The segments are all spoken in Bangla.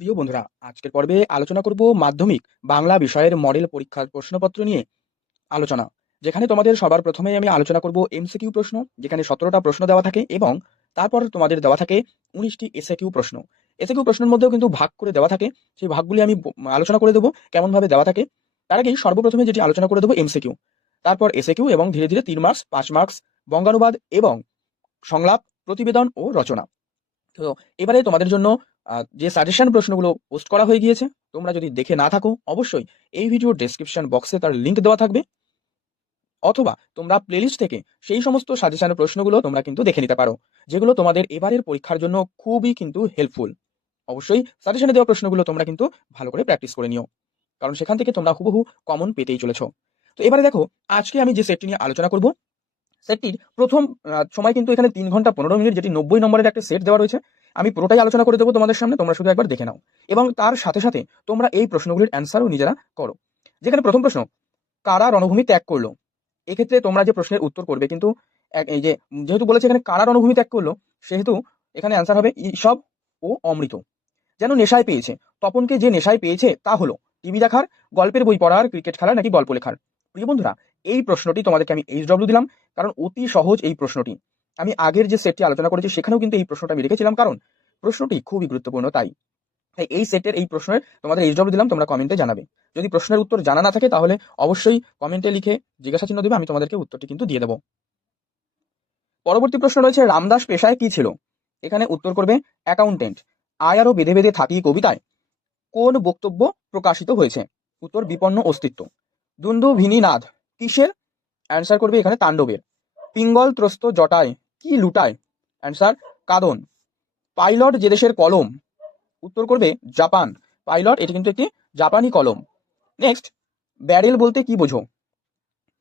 প্রিয় বন্ধুরা, আজকের পর্বে আলোচনা করব মাধ্যমিক বাংলা বিষয়ের মডেল পরীক্ষার প্রশ্নপত্র নিয়ে আলোচনা, যেখানে তোমাদের সবার প্রথমে আমি আলোচনা করব এমসিকিউ প্রশ্ন, যেখানে সতেরোটা প্রশ্ন দেওয়া থাকে এবং তারপর তোমাদের দেওয়া থাকে উনিশটি এসএকিউ প্রশ্ন। এসএকিউ প্রশ্নের মধ্যেও কিন্তু ভাগ করে দেওয়া থাকে, সেই ভাগগুলি আমি আলোচনা করে দেবো কেমনভাবে দেওয়া থাকে। তার আগেই সর্বপ্রথমে যেটি আলোচনা করে দেবো এমসিকিউ তারপর এসএকিউ এবং ধীরে ধীরে তিন মার্কস, পাঁচ মার্কস, বঙ্গানুবাদ এবং সংলাপ, প্রতিবেদন ও রচনা। তো এবারে তোমাদের জন্য যে সাজেশন প্রশ্নগুলো পোস্ট করা হয়ে গিয়েছে, তোমরা যদি দেখে না থাকো, অবশ্যই এই ভিডিওর ডেসক্রিপশন বক্সে তার লিংক দেওয়া থাকবে। অথবা তোমরা প্লেলিস্ট থেকে সেই সমস্ত সাজেশনের প্রশ্নগুলো তোমরা কিন্তু দেখে নিতে পারো, যেগুলো তোমাদের এবারের পরীক্ষার জন্য খুবই কিন্তু হেল্পফুল অবশ্যই সাজেশনে দেওয়া প্রশ্নগুলো তোমরা কিন্তু ভালো করে প্র্যাকটিস করে নিও, কারণ সেখান থেকে তোমরা হুবহু কমন পেতেই চলেছো। তো এবারে দেখো, আজকে আমি যে সেটটি নিয়ে আলোচনা করব সেটটির প্রথম সময় কিন্তু এখানে তিন ঘণ্টা পনেরো মিনিট, যেটি নব্বই নম্বরের একটা সেট দেওয়া রয়েছে। আমি পুরোটাই আলোচনা করে দেবো তোমাদের সামনে, তোমরা শুধু একবার দেখে নাও। এবং তার সাথে সাথে তোমরা এই প্রশ্নগুলির অ্যান্সারও নিজেরা করো। যেখানে প্রথম প্রশ্ন, কারা রণভূমি ত্যাগ করল? এক্ষেত্রে তোমরা যে প্রশ্নের উত্তর করবে, কিন্তু এই যে, যেহেতু বলেছে এখানে কারা রণভূমি ত্যাগ করল, সেহেতু এখানে অ্যান্সার হবে ঈশব ও অমৃত। যেন নেশায় পেয়েছে। তপনকে যে নেশায় পেয়েছে, তা হলো টিভি দেখার, গল্পের বই পড়ার, ক্রিকেট খেলার, নাকি গল্প লেখার। প্রিয় বন্ধুরা, এই প্রশ্নটি তোমাদেরকে আমি এইচ ডব্লিউ দিলাম, কারণ অতি সহজ এই প্রশ্নটি। আমি আগের যে সেটটি আলোচনা করেছি, সেখানেও কিন্তু এই প্রশ্নটা আমি রেখেছিলাম। কারণ প্রশ্নটি খুবই গুরুত্বপূর্ণ, তাই। তাই এই সেটের এই প্রশ্নের তোমাদের এইচ ডব্লিউ দিলাম, তোমরা কমেন্টে জানাবে। যদি প্রশ্নের উত্তর জানা না থাকে, তাহলে অবশ্যই কমেন্টে লিখে জিজ্ঞাসা চিহ্ন দেবে, আমি তোমাদেরকে উত্তরটি কিন্তু দিয়ে দেবো। পরবর্তী প্রশ্ন রয়েছে, রামদাস পেশায় কি ছিল? এখানে উত্তর করবে অ্যাকাউন্টেন্ট আয় আরও বেঁধে বেঁধে থাকি কবিতায়। কোন বক্তব্য প্রকাশিত হয়েছে? উত্তর, বিপন্ন অস্তিত্ব। দুন্দু ভিনীনাদ। কিসের? অ্যান্সার করবে এখানে তাণ্ডবের। পিঙ্গল ত্রস্ত জটায়। কি লুটায়? অ্যান্সার কাদন। পাইলট যে দেশের কলম। উত্তর করবে, জাপান। পাইলট এটি কিন্তু একটি জাপানি কলম। নেক্সট ব্যারেল বলতে কি বোঝো?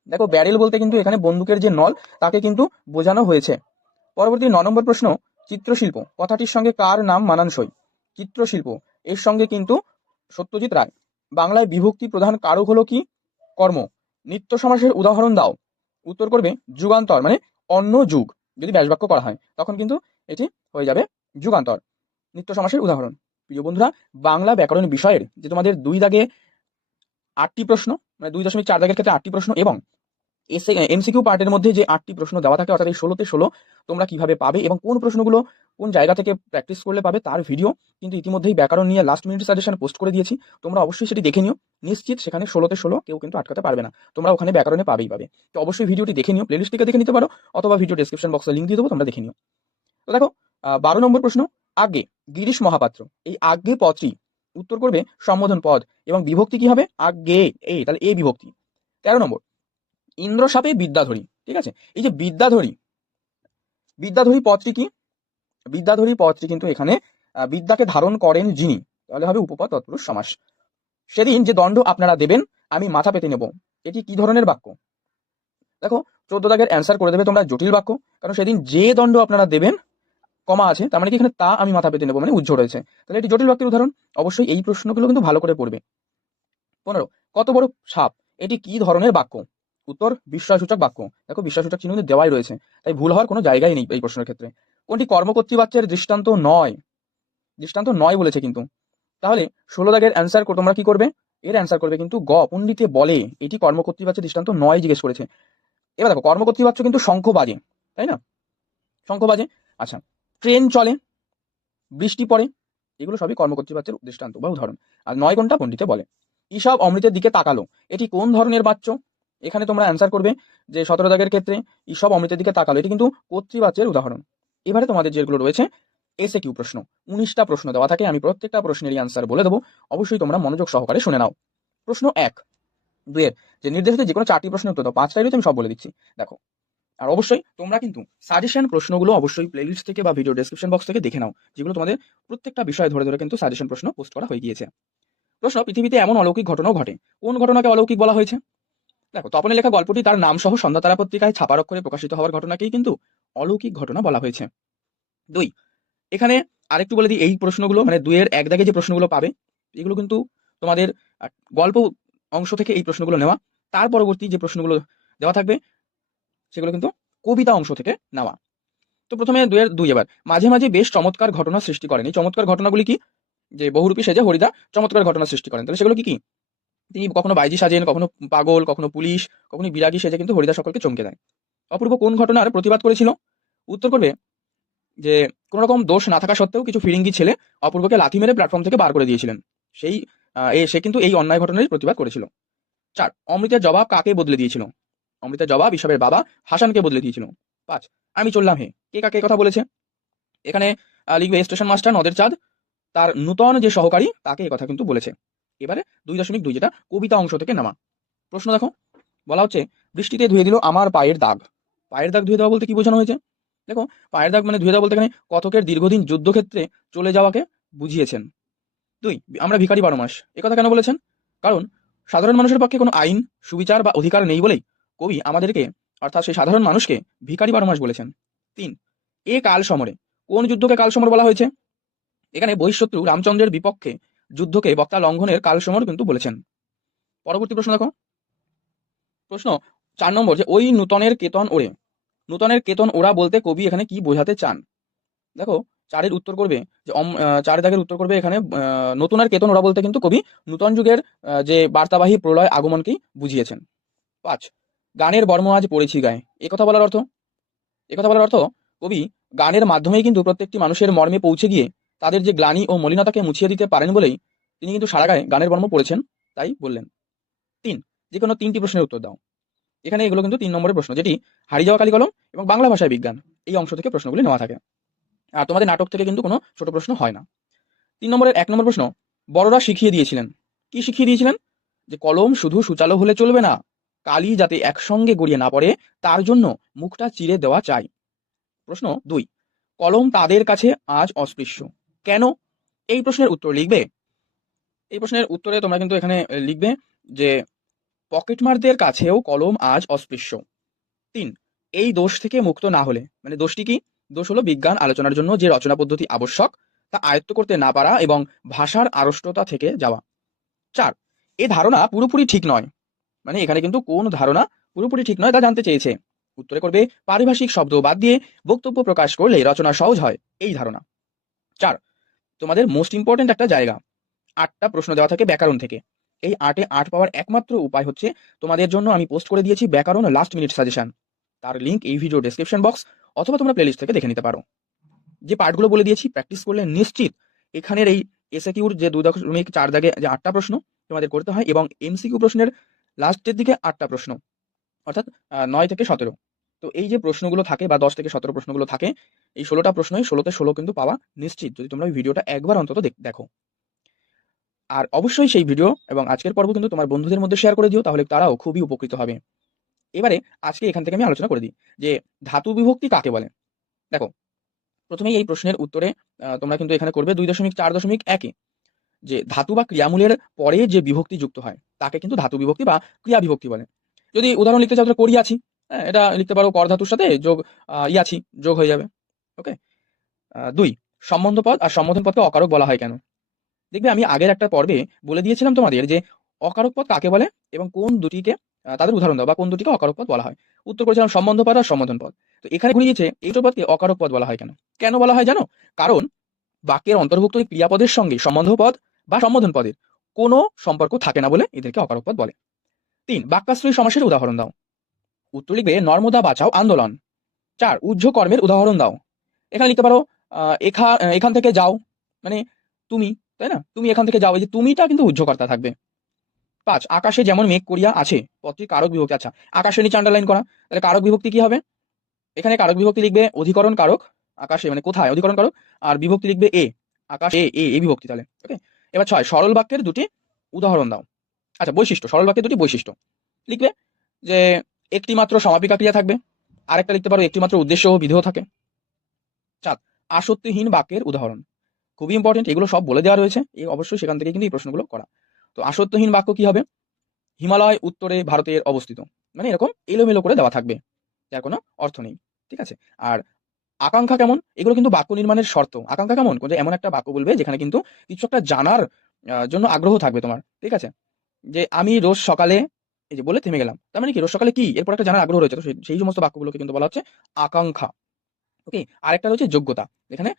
দেখো ব্যারেল বলতে কিন্তু এখানে বন্দুকের যে নল, তাকে কিন্তু বোঝানো হয়েছে। পরবর্তী ন নম্বর প্রশ্ন, চিত্রশিল্প। কথাটির সঙ্গে কার নাম মানানসই? চিত্রশিল্প। এর সঙ্গে কিন্তু সত্যজিৎ রায়। বাংলায় বিভক্তি প্রধান কারক হলো কি? কর্ম। নিত্য সমাসের উদাহরণ দাও। উত্তর করবে, যুগান্তর মানে অন্য যুগ। যদি ব্যাসবাক্য করা হয়, তখন কিন্তু এটি হয়ে যাবে যুগান্তর। নিত্য সমাসের উদাহরণ। প্রিয় বন্ধুরা, বাংলা ব্যাকরণ বিষয়ের যে তোমাদের দুই দাগে আটটি প্রশ্ন মানে দুই দশমিক চার দাগের ক্ষেত্রে আটটি প্রশ্ন এবং এসে, এমসিকিউ পার্টের মধ্যে যে আটটি প্রশ্ন দেওয়া থাকে, অর্থাৎ এই ষোলোতে ষোলো, তোমরা কীভাবে পাবে এবং কোন প্রশ্নগুলো কোন জায়গা থেকে প্র্যাকটিস করলে পাবে তার ভিডিও কিন্তু ইতিমধ্যেই ব্যাকরণ নিয়ে লাস্ট মিনিট সাজেশন পোস্ট করে দিয়েছি। তোমরা অবশ্যই সেটি দেখে নিও। নিশ্চিত সেখানে ষোলোতে ষোলো কেউ কিন্তু আটকাতে পারবে না। তোমরা ওখানে ব্যাকরণে পাবেই পাবে। তো অবশ্যই ভিডিওটি দেখে নিও। প্লেলিস্ট থেকে দেখে নিতে পারো অথবা ভিডিও ডেসক্রিপশন বক্সে লিঙ্ক দিয়ে দেবো, তোমরা দেখে নিও। তো দেখো বারো নম্বর প্রশ্ন, আগে গিরিশ মহাপাত্র, এই আগে পদটি উত্তর করবে সম্বোধন পদ এবং বিভক্তি কি হবে? আগে, এ, তাহলে এ বিভক্তি। তেরো নম্বর ইন্দ্রসাপে বিদ্যাধরী, ঠিক আছে? এই যে বিদ্যাধরী বিদ্যাধরী পদটি কি? বিদ্যাধরী পদটি কিন্তু এখানে বিদ্যাকে ধারণ করেন যিনি, তাহলে হবে উপপদ তৎপুরুষ সমাস। সেদিন যে দণ্ড আপনারা দেবেন, আমি মাথা পেতে নেব। এটি কি ধরনের বাক্য? দেখো, চোদ্দ দাগের অ্যান্সার করে দেবে তোমরা, জটিল বাক্য। কারণ সেদিন যে দণ্ড আপনারা দেবেন, কমা আছে, তার মানে কি এখানে তা আমি মাথা পেতে নেব মানে উজ্জ্ব রয়েছে। তাহলে এটি জটিল বাক্যের উদাহরণ। অবশ্যই এই প্রশ্নগুলো কিন্তু ভালো করে পড়বে। পনেরো, কত বড় সাপ? এটি কি ধরনের বাক্য? উত্তর বিস্ময়সূচক বাক্য। দেখো বিস্ময়সূচক চিহ্ন কিন্তু দেওয়াই রয়েছে। তাই ভুল হওয়ার কোনো জায়গাই নেই এই প্রশ্নের ক্ষেত্রে। কোনটি কর্মকর্তৃবাচ্যের দৃষ্টান্ত নয়? দৃষ্টান্ত নয় বলেছে কিন্তু। তাহলে ষোলো দাগের অ্যান্সার তোমরা কি করবে? এর অ্যান্সার করবে কিন্তু গ, পণ্ডিতে বলে। এটি কর্মকর্তৃবাচ্যের দৃষ্টান্ত নয় জিজ্ঞেস করেছে। এবার দেখো কর্মকর্তৃবাচ্য কিন্তু শঙ্খ বাজে, তাই না? শঙ্খ বাজে। আচ্ছা ট্রেন চলে, বৃষ্টি পড়ে, এগুলো সবই কর্মকর্তৃবাচ্যের দৃষ্টান্ত বা উদাহরণ। আর নয় ঘণ্টা পণ্ডিতে বলে। ঈসব অমৃতের দিকে তাকালো। এটি কোন ধরনের বাচ্চ এখানে তোমরা অ্যান্সার করবে যে সতেরো দাগের ক্ষেত্রে ঈসব অমৃতের দিকে তাকালো। এটি কিন্তু কর্তৃবাচ্যের উদাহরণ। এবারে তোমাদের যেগুলো রয়েছে এসে কিউ প্রশ্ন। উনিশটা প্রশ্ন দেওয়া থাকে, আমি প্রত্যেকটা প্রশ্নেরই অ্যান্সার বলে দেবো। অবশ্যই তোমরা মনোযোগ সহকারে শুনে নাও। প্রশ্ন এক, দুয়ের, যে নির্দেশিত যে কোনো চারটি প্রশ্ন উত্তর দাও। পাঁচটাই রয়েছে, আমি সব বলে দিচ্ছি। দেখো, আর অবশ্যই তোমরা কিন্তু সাজেশন প্রশ্নগুলো অবশ্যই প্লেলিস্ট থেকে বা ভিডিও ডেসক্রিপশন বক্স থেকে দেখে নাও, যেগুলো তোমাদের প্রত্যেকটা বিষয় ধরে ধরে কিন্তু সাজেশন প্রশ্ন পোস্ট করা হয়ে গিয়েছে। প্রশ্ন, পৃথিবীতে এমন অলৌকিক ঘটনাও ঘটে। কোন ঘটনাকে অলৌকিক বলা হয়েছে? দেখো তপনের লেখা গল্পটি তার নাম সহ সন্ধ্যাতারা পত্রিকায় ছাপার অক্ষরে প্রকাশিত হওয়ার ঘটনাকেই কিন্তু অলৌকিক ঘটনা বলা হয়েছে। দুই, এখানে আরেকটু বলে দিই, এই প্রশ্নগুলো মানে দুইয়ের এক দাগে যে প্রশ্নগুলো পাবে, এগুলো কিন্তু তোমাদের গল্প অংশ থেকে এই প্রশ্নগুলো নেওয়া। তার পরবর্তী যে প্রশ্নগুলো দেওয়া থাকবে, সেগুলো কিন্তু কবিতা অংশ থেকে নেওয়া। তো প্রথমে দুইয়ের, দুই এবার। মাঝে মাঝে বেশ চমৎকার ঘটনা সৃষ্টি করেন। এই চমৎকার ঘটনাগুলি কি? যে বহুরূপী সেজে হরিদা চমৎকার ঘটনা সৃষ্টি করেন। তাহলে সেগুলো কি কি? তিনি কখনো বাইজি সাজেন, কখনো পাগল, কখনো পুলিশ কখনো বিরাগী সেজে কিন্তু হরিদা সকলকে চমকে দেয়। অপূর্ব কোন ঘটনার প্রতিবাদ করেছিল? উত্তর করবে যে, কোনো রকম দোষ না থাকা সত্ত্বেও কিছু ফিরিঙ্গি ছেলে অপূর্বকে লাথি মেরে প্ল্যাটফর্ম থেকে বার করে দিয়েছিলেন। সেই সে কিন্তু এই অন্যায় ঘটনারই প্রতিবাদ করেছিল। চার, অমৃতের জবাব কাকে বদলে দিয়েছিল? অমৃতের জবাব ইসবের বাবা হাসানকে বদলে দিয়েছিল। পাঁচ, আমি চললাম হে। কে কাকে কথা বলেছে? এখানে লিখবে স্টেশন মাস্টার নদের চাঁদ। তার নূতন যে সহকারী, তাকে কথা কিন্তু বলেছে। এবারে দুই দশমিক দুই, যেটা কবিতা অংশ থেকে নামা। প্রশ্ন দেখো, বলা হচ্ছে বৃষ্টিতে ধুয়ে দিল আমার পায়ের দাগ। পায়ের দাগ ধুয়ে দেওয়া বলতে কি বোঝানো হয়েছে? দেখো, পায়ের দাগ মানে ধুয়ে দেওয়া বলতে এখানে কতকের দীর্ঘদিন যুদ্ধক্ষেত্রে চলে যাওয়াকে বুঝিয়েছেন। দুই, আমরা ভিখারি বারো মাস। কথা কেন বলেছেন? কারণ সাধারণ মানুষের পক্ষে কোনো আইন, সুবিচার বা অধিকার নেই বলেই কবি আমাদেরকে, অর্থাৎ সেই সাধারণ মানুষকে ভিখারি বারো মাস বলেছেন। তিন, এ কাল সমরে কোন যুদ্ধকে কাল সমর বলা হয়েছে? এখানে বহিঃশত্রু রামচন্দ্রের বিপক্ষে যুদ্ধকে বক্তা লঙ্ঘনের কাল সমর কিন্তু বলেছেন। পরবর্তী প্রশ্ন দেখো। প্রশ্ন চার নম্বর যে ওই নূতনের কেতন ওড়ে। নূতনের কেতন ওরা বলতে কবি এখানে কি বোঝাতে চান? দেখো, চারের উত্তর করবে যে চার দাগের উত্তর করবে এখানে নতুন আর কেতন ওরা বলতে কিন্তু কবি নূতন যুগের যে বার্তাবাহী প্রলয় আগমনকেই বুঝিয়েছেন। পাঁচ, গানের বর্ম আজ পড়েছি গায়ে। কথা বলার অর্থ? কথা বলার অর্থ, কবি গানের মাধ্যমেই কিন্তু প্রত্যেকটি মানুষের মর্মে পৌঁছে গিয়ে তাদের যে গ্লানি ও মলিনতাকে মুছিয়ে দিতে পারেন বলেই তিনি কিন্তু সারা গায়ে গানের বর্ম পড়েছেন, তাই বললেন। তিন যে কোনো তিনটি প্রশ্নের উত্তর দাও। এখানে এগুলো কিন্তু তিন নম্বরের প্রশ্ন, যেটি হারিয়ে যাওয়া কালী কলম এবং বাংলা ভাষায় বিজ্ঞান, এই অংশ থেকে প্রশ্নগুলি নেওয়া থাকে। আর তোমাদের নাটক থেকে কিন্তু কোনো ছোট প্রশ্ন হয় না। তিন নম্বরের এক নম্বর প্রশ্ন, বড়রা শিখিয়ে দিয়েছিলেন। কি শিখিয়ে দিয়েছিলেন? যে কলম শুধু সুচালো হলে চলবে না, কালি যাতে একসঙ্গে গড়িয়ে না পড়ে, তার জন্য মুখটা চিরে দেওয়া চাই। প্রশ্ন দুই, কলম তাদের কাছে আজ অস্পৃশ্য। কেন এই প্রশ্নের উত্তর লিখবে? এই প্রশ্নের উত্তরে তোমরা কিন্তু এখানে লিখবে যে পকেটমারদের কাছেও কলম আজ অস্পৃশ্য। তিন, এই দোষ থেকে মুক্ত না হলে মানে দোষটি কি? দোষ হলো বিজ্ঞান আলোচনার জন্য যে রচনা পদ্ধতি আবশ্যক, তা আয়ত্ত করতে না পারা এবং ভাষার আড়ষ্টতা থেকে যাওয়া। চার, এ ধারণা পুরোপুরি ঠিক নয়। মানে এখানে কিন্তু কোন ধারণা পুরোপুরি ঠিক নয় তা জানতে চেয়েছে। উত্তরে করবে, পারিভাষিক শব্দ বাদ দিয়ে বক্তব্য প্রকাশ করলে রচনা সহজ হয়, এই ধারণা। চার তোমাদের মোস্ট ইম্পর্টেন্ট একটা জায়গা। আটটা প্রশ্ন দেওয়া থাকে ব্যাকরণ থেকে। এই আটে আট পাওয়ার একমাত্র উপায় হচ্ছে তোমাদের জন্য আমি পোস্ট করে দিয়েছি ব্যাকরণ লাস্ট মিনিট সাজেশন তার লিঙ্ক এই ভিডিও ডেসক্রিপশন বক্স অথবা তোমরা প্লেলিস্ট থেকে দেখে নিতে পারো। যে পার্টগুলো বলে দিয়েছি প্র্যাকটিস করলে নিশ্চিত এখানের এই এসএকিউর যে দুই দশমিক চার দাগে যে আটটা প্রশ্ন তোমাদের করতে হয় এবং এমসিকিউ প্রশ্নের লাস্টের দিকে আটটা প্রশ্ন, অর্থাৎ নয় থেকে সতেরো। তো এই যে প্রশ্নগুলো থাকে বা দশ থেকে সতেরো প্রশ্নগুলো থাকে, এই ষোলোটা প্রশ্নই ষোলোতে ষোলো কিন্তু পাওয়া নিশ্চিত। যদি তোমরা ভিডিওটা একবার অন্তত দেখো আর অবশ্যই সেই ভিডিও এবং আজকের পর্ব কিন্তু তোমার বন্ধুদের মধ্যে শেয়ার করে দিও, তাহলে তারাও খুবই উপকৃত হবে। এবারে আজকে এখান থেকে আমি আলোচনা করে দিই যে ধাতু বিভক্তি কাকে বলে? দেখো, প্রথমেই এই প্রশ্নের উত্তরে তোমরা কিন্তু এখানে করবে দুই দশমিক চার দশমিক একে। যে ধাতু বা ক্রিয়ামূলের পরে যে বিভক্তি যুক্ত হয়, তাকে কিন্তু ধাতু বিভক্তি বা ক্রিয়া বিভক্তি বলে। যদি উদাহরণ লিখতে চাও তাহলে করি আছি। হ্যাঁ এটা লিখতে পারো কর ধাতুর সাথে যোগ ইয়াছি যোগ হয়ে যাবে ওকে দুই, সম্বন্ধ পদ আর সম্বোধন পদকে অকারক বলা হয় কেন? দেখবে আমি আগের একটা পর্বে বলে দিয়েছিলাম তোমাদের যে অকারক পদ কাকে বলে এবং কোন দুটিকে তাদের উদাহরণ দাও বা কোন দুটিকে অকারক পদ বলা হয়। উত্তর করেছিলাম সম্বন্ধ পদ আর সম্বোধন পদ। তো এখানে ঘুরিয়েছে এই পদকে অকারক পদ বলা হয় কেন? কেন বলা হয় জানো? কারণ বাক্যের অন্তর্ভুক্ত এই ক্রিয়াপদের সঙ্গে সম্বন্ধ পদ বা সম্বোধন পদের কোনো সম্পর্ক থাকে না বলে এদেরকে অকারক পদ বলে। তিন, বাক্যাশ্রয়ী সমাসের উদাহরণ দাও। উত্তর লিখবে নর্মদা বাঁচাও আন্দোলন। চার উজ্জ কর্মের উদাহরণ দাও। এখানে লিখতে পারো আহ, এখা এখান থেকে যাও মানে তুমি তাই না? তুমি এখান থেকে যাও এই যে তুমিটা কিন্তু উজ্জকর্তা থাকবে। পাঁচ আকাশে যেমন মেঘ করিয়া আছে পদটি কারক বিভক্তি। আচ্ছা আকাশের নিচে আন্ডারলাইন করা তাহলে কারক বিভক্তি কি হবে? এখানে কারক বিভক্তি লিখবে অধিকরণ কারক আকাশে মানে কোথায়? অধিকরণ কারক আর বিভক্তি লিখবে এ আকাশ এ এ বিভক্তি তাহলে ওকে এবার ছয় সরল বাক্যের দুটি উদাহরণ দাও। আচ্ছা বৈশিষ্ট্য সরল বাক্যের দুটি বৈশিষ্ট্য। লিখবে যে একটি মাত্র সমাপিকা ক্রিয়া থাকবে, আরেকটা লিখতে পারো একটি মাত্র উদ্দেশ্য ও বিধেয় থাকে। চার, আসক্তিহীন বাক্যের উদাহরণ। খুবই ইম্পর্টেন্ট এগুলো সব বলে দেওয়া রয়েছে, এই অবশ্যই সেখান থেকে কিন্তু এই প্রশ্নগুলো করা। তো আসত্যহীন বাক্য কি হবে? হিমালয় উত্তরে ভারতের অবস্থিত। মানে এরকম এলোমেলো করে দেওয়া থাকবে, যার কোনো অর্থ নেই, ঠিক আছে? আর আকাঙ্ক্ষা কেমন? এগুলো কিন্তু বাক্য নির্মাণের শর্ত। আকাঙ্ক্ষা কেমন? এমন একটা বাক্য বলবে যেখানে কিন্তু কিছু একটা জানার জন্য আগ্রহ থাকবে তোমার, ঠিক আছে? যে আমি রোজ সকালে এই যে বলে থেমে গেলাম। তার মানে কি? রোজ সকালে কি? এরপর একটা জানার আগ্রহ রয়েছে। তো সেই- সমস্ত বাক্যগুলোকে কিন্তু বলা হচ্ছে আকাঙ্ক্ষা। ওকে? আরেকটা রয়েছে যোগ্যতা। এখানে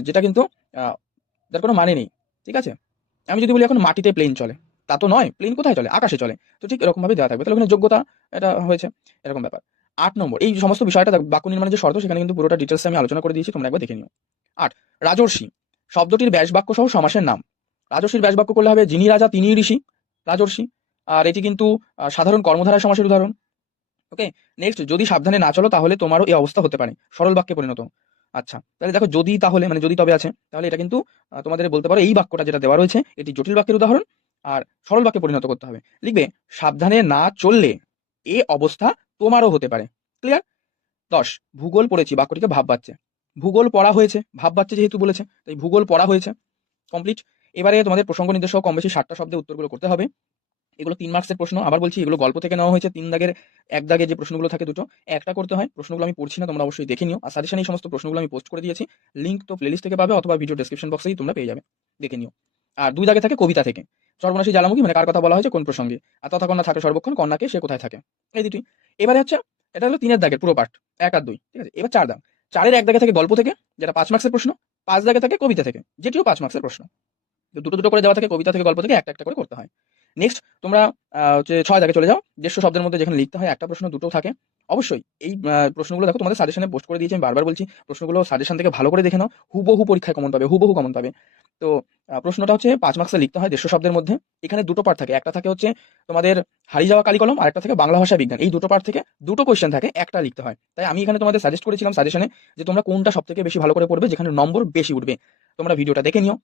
যেটা কিন্তু যার কোনো মানে নেই। ঠিক আছে? আমি যদি বলি এখন মাটিতে প্লেন চলে, তা তো নয়। প্লেন কোথায় চলে? আকাশে চলে। তো ঠিক এরকমভাবে দেওয়া থাকবে। তাহলে ওখানে যোগ্যতা এটা হয়েছে। এরকম ব্যাপার। আট নম্বর। এই সমস্ত বিষয়টা বাক্য নির্মাণের যে শর্ত, সেখানে কিন্তু পুরোটা ডিটেলস আমি আলোচনা করে দিয়েছি। তোমরা একবার দেখে নিও। আট। রাজর্ষি। শব্দটির ব্যাস বাক্য সহ সমাসের নাম। রাজর্ষির ব্যাস বাক্য করলে হবে যিনি রাজা তিনি ঋষি। রাজর্ষি। আর এটি কিন্তু সাধারণ কর্মধারায় সমাসের উদাহরণ ওকে? নেক্সট যদি সাবধানে না চলো, তাহলে তোমারও এই অবস্থা হতে পারে। সরল বাক্যে পরিণত। আচ্ছা তাহলে দেখো, যদি তাহলে মানে যদি তবে আছে, তাহলে এটা কিন্তু তোমাদের বলতে পারো, এই বাক্যটা যেটা দেওয়া রয়েছে, এটি জটিল বাক্যের উদাহরণ, আর সরল বাক্যে পরিণত করতে হবে। লিখবে, সাবধানে না চললে এ অবস্থা তোমারও হতে পারে। ক্লিয়ার দশ, ভূগোল পড়েছি, বাক্যটিকে ভাব পাচ্ছে ভূগোল পড়া হয়েছে ভাব পাচ্ছে যেহেতু বলেছে, তাই ভূগোল পড়া হয়েছে। কমপ্লিট এবারে তোমাদের প্রসঙ্গ নির্দেশ কম বেশি ষাটটা শব্দে উত্তরগুলো করতে হবে। এগুলো তিন মার্কসের প্রশ্ন। আবার বলছি, এগুলো গল্প থেকে নেওয়া হয়েছে। তিন দাগের, এক দাগে যে প্রশ্নগুলো থাকে দুটো, একটা করতে হয়। প্রশ্নগুলো আমি পড়ছি না, তোমরা অবশ্যই দেখে নিও। আর সাজেশন এই সমস্ত প্রশ্নগুলো আমি পোস্ট করে দিয়েছি। লিঙ্ক তো প্লেলিস্ট থেকে পাবে অথবা ভিডিও ডেসক্রিপশন বক্সেই তোমরা পেয়ে যাবে। দেখে নিও। আর দুই দাগে থাকে কবিতা থেকে। সর্বনাশী জ্বালামুখী মানে কার কথা বলা হয়েছে, কোন প্রসঙ্গে? আর তথা কন্যা থাকে সর্বক্ষণ, কন্যাকে সে কোথায় থাকে? এই দুটি। এবারে হচ্ছে, এটা হলো তিনের দাগের পুরো পার্ট এক আর দুই, ঠিক আছে? এবার চার দাগ। চারের এক দাগে থাকে গল্প থেকে, যেটা পাঁচ মার্কসের প্রশ্ন। পাঁচ দাগে থাকে কবিতা থেকে, যেটিও পাঁচ মার্কসের প্রশ্ন। দুটো দুটো করে দেওয়া থাকে, কবিতা থেকে, গল্প থেকে একটা একটা করে করতে হয়। নেক্সট তোমরা হচ্ছে ছয় দাগে চলে যাও। দেড়শো শব্দের মধ্যে যেখানে লিখতে হয়, একটা প্রশ্ন দুটো থাকে। অবশ্যই, এই প্রশ্নগুলো দেখো, তোমাদের সাজেশনে পোস্ট করে দিয়েছি, আমি বারবার বলছি, প্রশ্নগুলো সাজেশন থেকে ভালো করে দেখে নাও, হুবহু পরীক্ষায় কমন পাবে, হুবহু কমন পাবে। তো প্রশ্নটা হচ্ছে, পাঁচ মার্কসে লিখতে হয় দেড়শো শব্দের মধ্যে। এখানে দুটো পার্ট থাকে, একটা থাকে হচ্ছে তোমাদের হারিয়ে যাওয়া কালি কলম আর একটা থাকে বাংলা ভাষা বিজ্ঞান। এই দুটো পার্ট থেকে দুটো কোয়েশ্চেন থাকে, একটা লিখতে হয়। তাই আমি এখানে তোমাদের সাজেস্ট করেছিলাম সাজেশনে যে তোমরা কোনটা সব থেকে বেশি ভালো করে পড়বে, যেখানে নম্বর বেশি উঠবে। তোমরা ভিডিওটা দেখে নিও।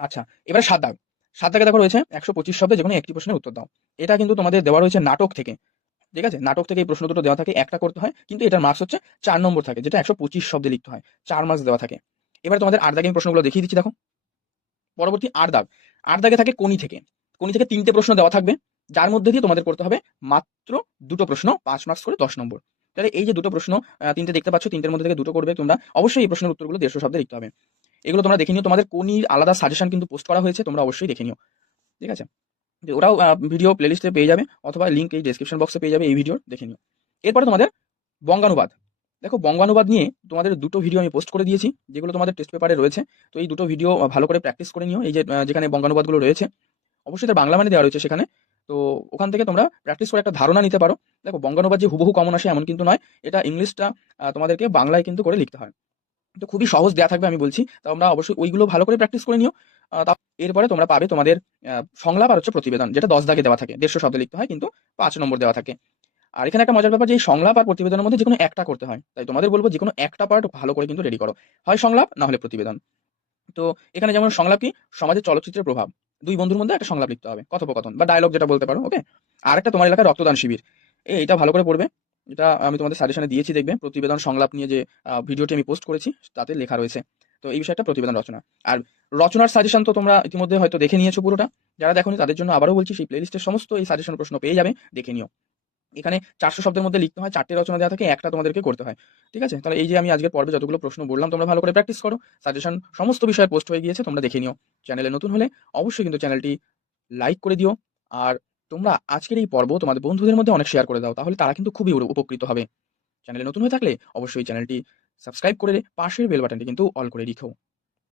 আচ্ছা এবারে সাত দাগ। সাত দাগে দেখো রয়েছে একশো পঁচিশ শব্দে যে কোনো একটি প্রশ্নের উত্তর দাও। এটা কিন্তু তোমাদের দেওয়া রয়েছে নাটক থেকে। ঠিক আছে? নাটক থেকে এই প্রশ্ন দুটো দেওয়া থাকে, একটা করতে হয়, কিন্তু এটার মার্কস হচ্ছে চার নম্বর থাকে, যেটা একশো পঁচিশ শব্দে লিখতে হয়। চার মার্কস দেওয়া থাকে। এবার তোমাদের আট দাগে প্রশ্নগুলো দেখিয়ে দিচ্ছি, দেখো। পরবর্তী আট দাগ। আট দাগে থাকে কোনি থেকে। কোনি থেকে তিনটে প্রশ্ন দেওয়া থাকবে, যার মধ্যে দিয়ে তোমাদের করতে হবে মাত্র দুটো প্রশ্ন, পাঁচ মার্কস করে দশ নম্বর। তাহলে এই যে দুটো প্রশ্ন তিনটে দেখতে পাচ্ছ, তিনটের মধ্যে থেকে দুটো করবে তোমরা। অবশ্যই এই প্রশ্নের উত্তরগুলো দেড়শো শব্দে লিখতে হবে। এগুলো তোমরা দেখে নিও। তোমাদের কোনির আলাদা সাজেশন কিন্তু পোস্ট করা হয়েছে, তোমরা অবশ্যই দেখে নিও। ঠিক আছে? ওরাও ভিডিও প্লেলিস্টে পেয়ে যাবে, অথবা লিঙ্ক এই ডেসক্রিপশন বক্সে পেয়ে যাবে এই ভিডিওর দেখে নিও। এরপরে তোমাদের বঙ্গানুবাদ। দেখো, বঙ্গানুবাদ নিয়ে তোমাদের দুটো ভিডিও আমি পোস্ট করে দিয়েছি, যেগুলো তোমাদের টেস্ট পেপারে রয়েছে। তো এই দুটো ভিডিও ভালো করে প্র্যাকটিস করে নিও। এই যে যেখানে বঙ্গানুবাদগুলো রয়েছে, অবশ্যই তার বাংলা মানে দেওয়া রয়েছে সেখানে। তো ওখান থেকে তোমরা প্র্যাকটিস করে একটা ধারণা নিতে পারো। দেখো, বঙ্গানুবাদ যে হুবহু কমন আসে এমন কিন্তু নয়। এটা ইংলিশটা তোমাদেরকে বাংলায় কিন্তু করে লিখতে হয়। তো খুবই সহজ দেওয়া থাকবে আমি বলছি। তো তোমরা অবশ্যই ওইগুলো ভালো করে প্র্যাকটিস করে নিও। এরপরে তোমরা পাবে তোমাদের সংলাপ আর হচ্ছে প্রতিবেদন, যেটা দশ দাগে দেওয়া থাকে, দেড়শো শব্দ লিখতে হয় কিন্তু পাঁচ নম্বর দেওয়া থাকে। আর এখানে একটা মজার ব্যাপার যে সংলাপ আর প্রতিবেদনের মধ্যে যে কোনো একটা করতে হয়। তাই তোমাদের বলব যে কোনো একটা পার্ট ভালো করে কিন্তু রেডি করো। হয় সংলাপ, না হলে প্রতিবেদন। তো এখানে যেমন সংলাপ কি? সমাজের চলচ্চিত্রের প্রভাব। দুই বন্ধুর মধ্যে একটা সংলাপ লিখতে হবে, কথোপকথন বা ডায়লগ যেটা বলতে পারো ওকে আর একটা তোমার এলাকায় রক্তদান শিবির। এই, এটা ভালো করে পড়বে। এটা আমি তোমাদের সাজেশনে দিয়েছি, দেখবে। প্রতিবেদন সংলাপ নিয়ে যে ভিডিওটি আমি পোস্ট করেছি, তাতে লেখা রয়েছে। তো এই বিষয়টা প্রতিবেদন রচনা। আর রচনার সাজেশন তো তোমরা ইতিমধ্যে হয়তো দেখে নিয়েছো পুরোটা। যারা দেখোনি, তাদের জন্য আবারও বলছি, সেই প্লেলিস্টের সমস্ত এই সাজেশন প্রশ্ন পেয়ে যাবে, দেখে নিও। এখানে চারশো শব্দের মধ্যে লিখতে হয়, চারটে রচনা দেওয়া থাকে, একটা তোমাদেরকে করতে হয়। ঠিক আছে? তাহলে এই যে আমি আজকের পর্বে যতগুলো প্রশ্ন বললাম, তোমরা ভালো করে প্র্যাকটিস করো। সাজেশন সমস্ত বিষয়ে পোস্ট হয়ে গিয়েছে, তোমরা দেখে নিও। চ্যানেলে নতুন হলে অবশ্যই কিন্তু চ্যানেলটি লাইক করে দিও। আর তোমরা আজকের এই পর্ব তোমাদের বন্ধুদের মধ্যে অনেক শেয়ার করে দাও, তাহলে তারা কিন্তু খুবই উপকৃত হবে। চ্যানেলে নতুন হয়ে থাকলে অবশ্যই চ্যানেলটি সাবস্ক্রাইব করে পাশের বেল বাটনটি কিন্তু অল করে রেখো।